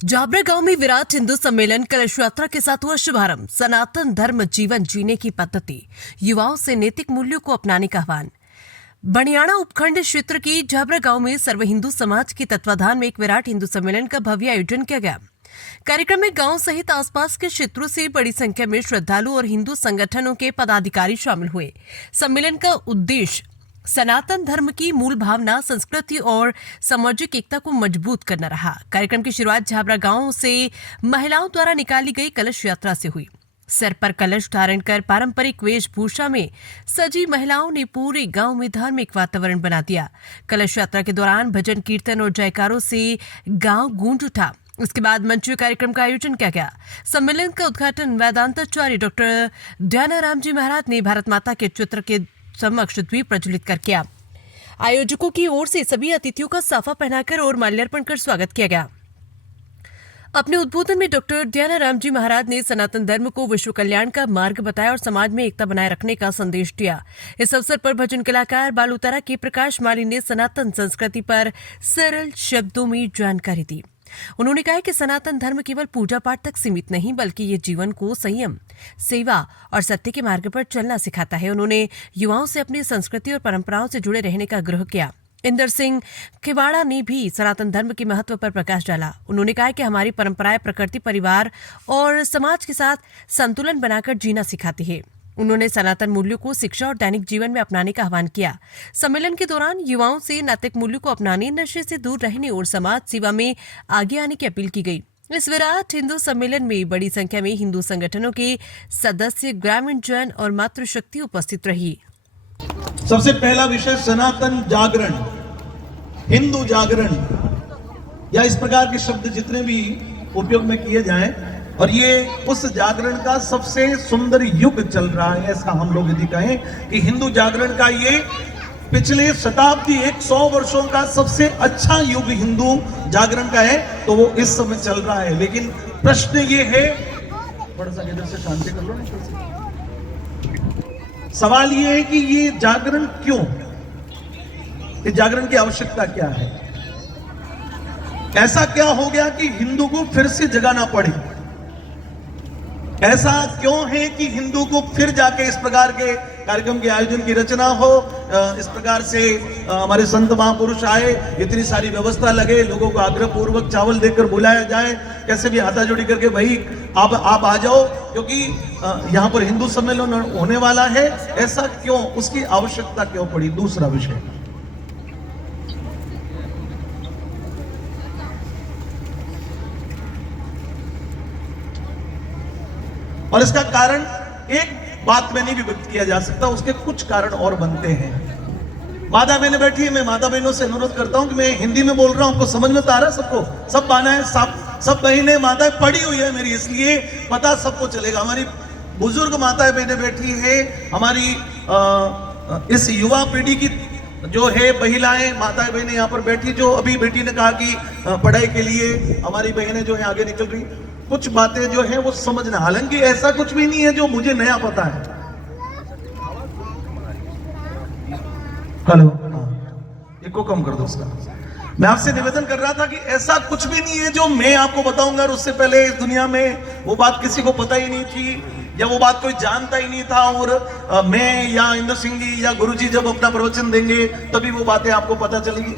जाबरा गांव में विराट हिंदू सम्मेलन कलश यात्रा के साथ हुआ शुभारंभ। सनातन धर्म जीवन जीने की पद्धति, युवाओं से नैतिक मूल्यों को अपनाने का आह्वान। बनियाना उपखंड क्षेत्र की जाबरा गांव में सर्व हिंदू समाज के तत्वाधान में एक विराट हिंदू सम्मेलन का भव्य आयोजन किया गया। कार्यक्रम में गांव सहित आसपास के क्षेत्रों से बड़ी संख्या में श्रद्धालु और हिंदू संगठनों के पदाधिकारी शामिल हुए। सम्मेलन का उद्देश्य सनातन धर्म की मूल भावना, संस्कृति और सामाजिक एकता को मजबूत करना रहा। कार्यक्रम की शुरुआत जाबरा गांव से महिलाओं द्वारा निकाली गई कलश यात्रा से हुई। सर पर कलश धारण कर पारंपरिक वेशभूषा में सजी महिलाओं ने पूरे गांव में धार्मिक वातावरण बना दिया। कलश यात्रा के दौरान भजन कीर्तन और जयकारों से गांव गूंज उठा। उसके बाद मंच कार्यक्रम का आयोजन किया गया। सम्मेलन का उद्घाटन वेदांताचार्य डॉक्टर दयानाराम जी महाराज ने भारत माता के चित्र के समक्ष द्वीप प्रज्वलित कर किया। आयोजकों की ओर से सभी अतिथियों का साफा पहनाकर और माल्यार्पण कर स्वागत किया गया। अपने उद्बोधन में डॉक्टर दयानाराम जी महाराज ने सनातन धर्म को विश्व कल्याण का मार्ग बताया और समाज में एकता बनाए रखने का संदेश दिया। इस अवसर पर भजन कलाकार बालूतारा के प्रकाश माली ने सनातन संस्कृति पर सरल शब्दों में जानकारी दी। उन्होंने कहा कि सनातन धर्म केवल पूजा पाठ तक सीमित नहीं, बल्कि ये जीवन को संयम, सेवा और सत्य के मार्ग पर चलना सिखाता है। उन्होंने युवाओं से अपनी संस्कृति और परंपराओं से जुड़े रहने का आग्रह किया। इंदर सिंह खिवाड़ा ने भी सनातन धर्म के महत्व पर प्रकाश डाला। उन्होंने कहा कि हमारी परंपराएं प्रकृति, परिवार और समाज के साथ संतुलन बनाकर जीना सिखाती है। उन्होंने सनातन मूल्यों को शिक्षा और दैनिक जीवन में अपनाने का आह्वान किया। सम्मेलन के दौरान युवाओं से नैतिक मूल्यों को अपनाने, नशे से दूर रहने और समाज सेवा में आगे आने की अपील की गई। इस विराट हिंदू सम्मेलन में बड़ी संख्या में हिंदू संगठनों के सदस्य, ग्रामीण जन और मातृशक्ति उपस्थित रही। सबसे पहला विषय सनातन जागरण, हिंदू जागरण, या इस प्रकार के शब्द जितने भी उपयोग में किए जाएं, और ये उस जागरण का सबसे सुंदर युग चल रहा है। ऐसा हम लोग यदि कहें कि हिंदू जागरण का ये पिछले शताब्दी 100 वर्षों का सबसे अच्छा युग हिंदू जागरण का है, तो वो इस समय चल रहा है। लेकिन प्रश्न ये है, थोड़ा सा इधर से शांति कर लो ना। सवाल ये है कि ये जागरण क्यों, इस जागरण की आवश्यकता क्या है? ऐसा क्या हो गया कि हिंदू को फिर से जगाना पड़े? ऐसा क्यों है कि हिंदू को फिर जाके इस प्रकार के कार्यक्रम के आयोजन की रचना हो, इस प्रकार से हमारे संत महापुरुष आए, इतनी सारी व्यवस्था लगे, लोगों को आग्रह पूर्वक चावल देकर बुलाया जाए, कैसे भी हाथा जोड़ी करके भाई आप आ जाओ, क्योंकि यहाँ पर हिंदू सम्मेलन होने वाला है। ऐसा क्यों, उसकी आवश्यकता क्यों पड़ी? दूसरा विषय, और इसका कारण एक बात में नहीं व्यक्त किया जा सकता, उसके कुछ कारण और बनते हैं। माता बहनें बैठी है, मैं माता बहनों से अनुरोध करता हूं कि मैं हिंदी में बोल रहा हूं, आपको समझ में तो आ रहा है? सबको सब बाना है, सब बहनें माताएं पढ़ी हुई है मेरी, इसलिए पता सबको चलेगा। हमारी बुजुर्ग माताएं बहनें बैठी है, हमारी इस युवा पीढ़ी की जो है महिलाएं माताएं बहनें यहाँ पर बैठी, जो अभी बेटी ने कहा कि पढ़ाई के लिए हमारी बहनें जो है आगे निकल रही, कुछ बातें जो है वो समझना। हालांकि ऐसा कुछ भी नहीं है जो मुझे नया पता है। हेलो, इसको कम कर दो उसका। मैं आपसे निवेदन कर रहा था कि ऐसा कुछ भी नहीं है जो मैं आपको बताऊंगा और उससे पहले इस दुनिया में वो बात किसी को पता ही नहीं थी, या वो बात कोई जानता ही नहीं था, और मैं या इंदर सिंह जी या गुरुजी जब अपना प्रवचन देंगे तभी वो बातें आपको पता चलेगी।